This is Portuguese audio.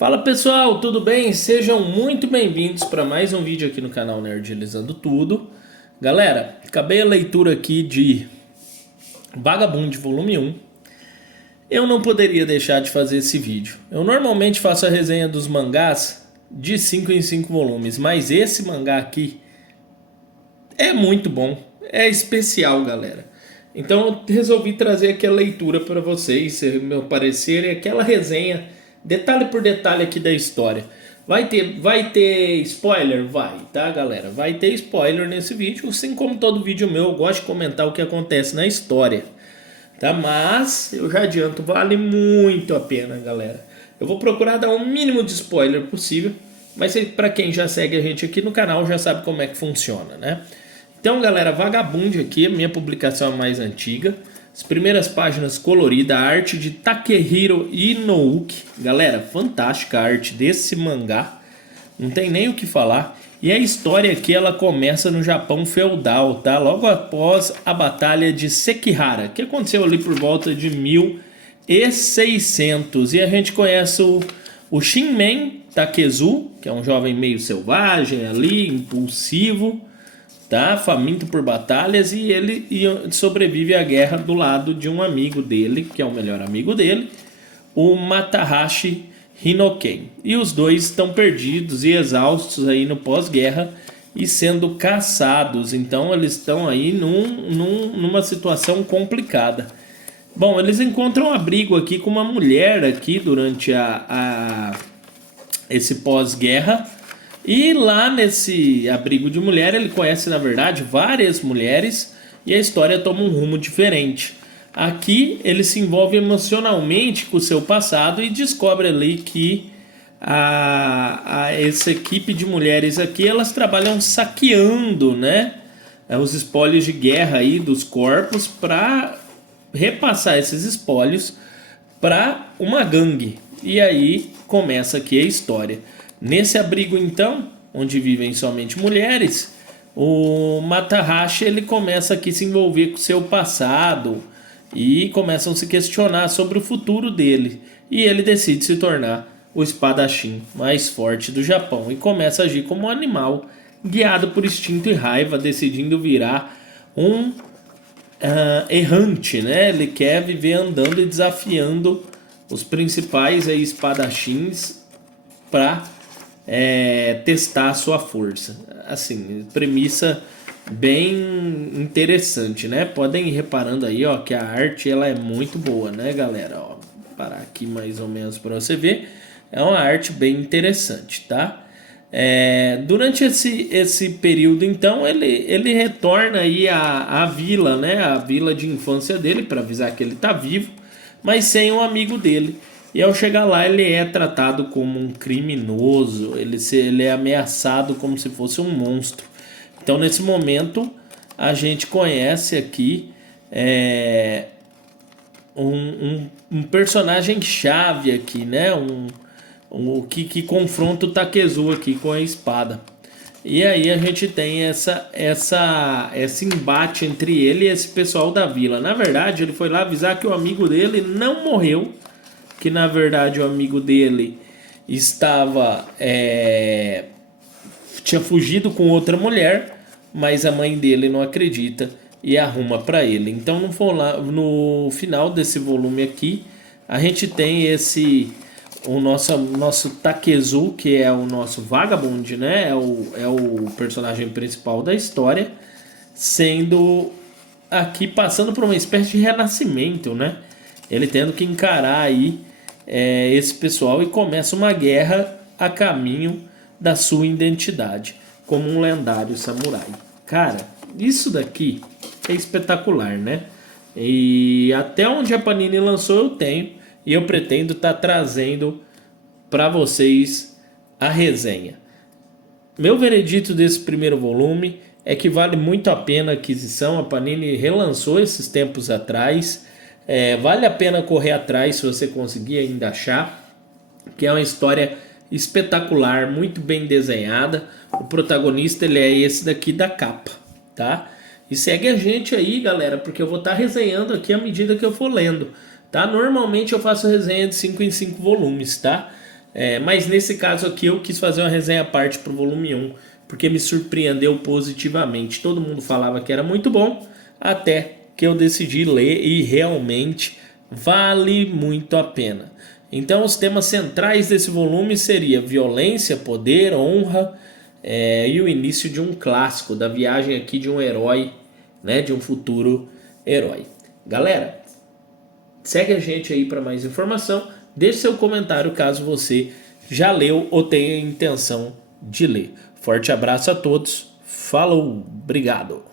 Fala pessoal, tudo bem? Sejam muito bem-vindos para mais um vídeo aqui no canal Nerdilizando Tudo. Galera, acabei a leitura aqui de Vagabond volume 1. Eu não poderia deixar de fazer esse vídeo. Eu normalmente faço a resenha dos mangás de 5 em 5 volumes, mas esse mangá aqui é muito bom, é especial, galera. Então eu resolvi trazer aqui a leitura para vocês, meu parecer, e aquela resenha detalhe por detalhe aqui da história. Vai ter spoiler? Vai, tá, galera? Vai ter spoiler nesse vídeo, assim como todo vídeo meu, eu gosto de comentar o que acontece na história, tá? Mas eu já adianto, vale muito a pena, galera. Eu vou procurar dar o mínimo de spoiler possível, mas para quem já segue a gente aqui no canal já sabe como é que funciona, né? Então, galera, Vagabond aqui, a minha publicação mais antiga. As primeiras páginas coloridas, a arte de Takehiro Inoue. Galera, fantástica a arte desse mangá. Não tem nem o que falar. E a história aqui, ela começa no Japão feudal, tá? Logo após a batalha de Sekihara, que aconteceu ali por volta de 1600. E a gente conhece o Shinmen Takezu, que é um jovem meio selvagem ali, impulsivo, tá? Faminto por batalhas, e ele sobrevive à guerra do lado de um amigo dele, que é o melhor amigo dele, o Matahashi Hinoken. E os dois estão perdidos e exaustos aí no pós-guerra e sendo caçados. Então eles estão aí numa situação complicada. Bom, eles encontram abrigo aqui com uma mulher aqui durante esse pós-guerra. E lá nesse abrigo de mulher ele conhece na verdade várias mulheres e a história toma um rumo diferente. Aqui ele se envolve emocionalmente com o seu passado e descobre ali que essa equipe de mulheres aqui, elas trabalham saqueando, né, os espólios de guerra aí dos corpos para repassar esses espólios para uma gangue. E aí começa aqui a história. Nesse abrigo então, onde vivem somente mulheres, o Matahashi ele começa aqui a se envolver com seu passado e começam a se questionar sobre o futuro dele. E ele decide se tornar o espadachim mais forte do Japão e começa a agir como um animal, guiado por instinto e raiva, decidindo virar um errante, né? Ele quer viver andando e desafiando os principais aí, espadachins para testar a sua força. Assim, premissa bem interessante, né? Podem ir reparando aí, ó, que a arte ela é muito boa, né, galera? Ó, vou parar aqui mais ou menos para você ver. É uma arte bem interessante, tá? Durante esse período, então, ele retorna aí à vila, né? A vila de infância dele para avisar que ele tá vivo, mas sem um amigo dele. E ao chegar lá ele é tratado como um criminoso, ele é ameaçado como se fosse um monstro. Então nesse momento a gente conhece aqui um personagem chave aqui, né? Que confronta o Takezu aqui com a espada. E aí a gente tem esse embate entre ele e esse pessoal da vila. Na verdade ele foi lá avisar que o amigo dele não morreu, que na verdade o amigo dele tinha fugido com outra mulher, mas a mãe dele não acredita e arruma para ele. Então no final desse volume aqui a gente tem o nosso Takezu, que é o nosso Vagabond, né? É o personagem principal da história, sendo aqui passando por uma espécie de renascimento, né? Ele tendo que encarar aí esse pessoal e começa uma guerra a caminho da sua identidade como um lendário samurai. Cara, isso daqui é espetacular, né? E até onde a Panini lançou eu tenho, e eu pretendo estar trazendo para vocês a resenha. Meu veredito desse primeiro volume é que vale muito a pena a aquisição. A Panini relançou esses tempos atrás. Vale a pena correr atrás se você conseguir ainda achar, que é uma história espetacular, muito bem desenhada. O protagonista ele é esse daqui da capa, tá? E segue a gente aí, galera, porque eu vou estar resenhando aqui à medida que eu for lendo, tá? Normalmente eu faço resenha de 5 em 5 volumes, tá? Mas nesse caso aqui eu quis fazer uma resenha à parte para o volume 1, porque me surpreendeu positivamente. Todo mundo falava que era muito bom, até que eu decidi ler e realmente vale muito a pena. Então os temas centrais desse volume seria violência, poder, honra, e o início de um clássico, da viagem aqui de um herói, né, de um futuro herói. Galera, segue a gente aí para mais informação. Deixe seu comentário caso você já leu ou tenha intenção de ler. Forte abraço a todos. Falou, obrigado.